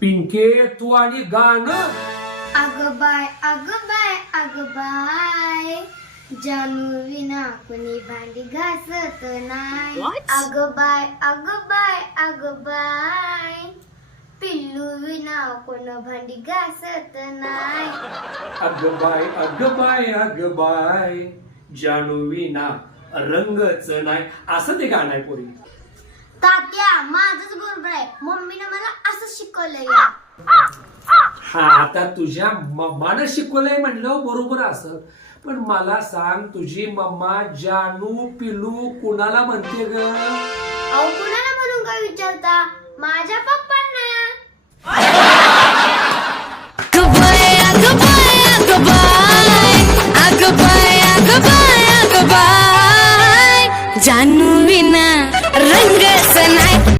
पिंके तू आणि गाणं. अगं बाय अगं बाय अगं बाय, जानू विना कुणी भांडी घासत नाही. अगं बाय अगं बाय अगं बाय, पिल्लू विना कोण भांडी घासत नाही. अगं बाय अगं बाय अगं बाय, जानू विना रंगच नाही. असं ते गाणं आहे पोरी. तात्या माझंच बरोबर आहे, मम्मीने मला असं शिकवलंय. हा आता तुझ्या मम्मानं शिकवलंय म्हणलं बरोबर असं, पण मला सांग तुझी मम्मा जानू पिलू कुणाला म्हणते ग? अहो कुणाला म्हणून काय विचारता, माझ्या पप्पांना. जानू विना रंगच नाही.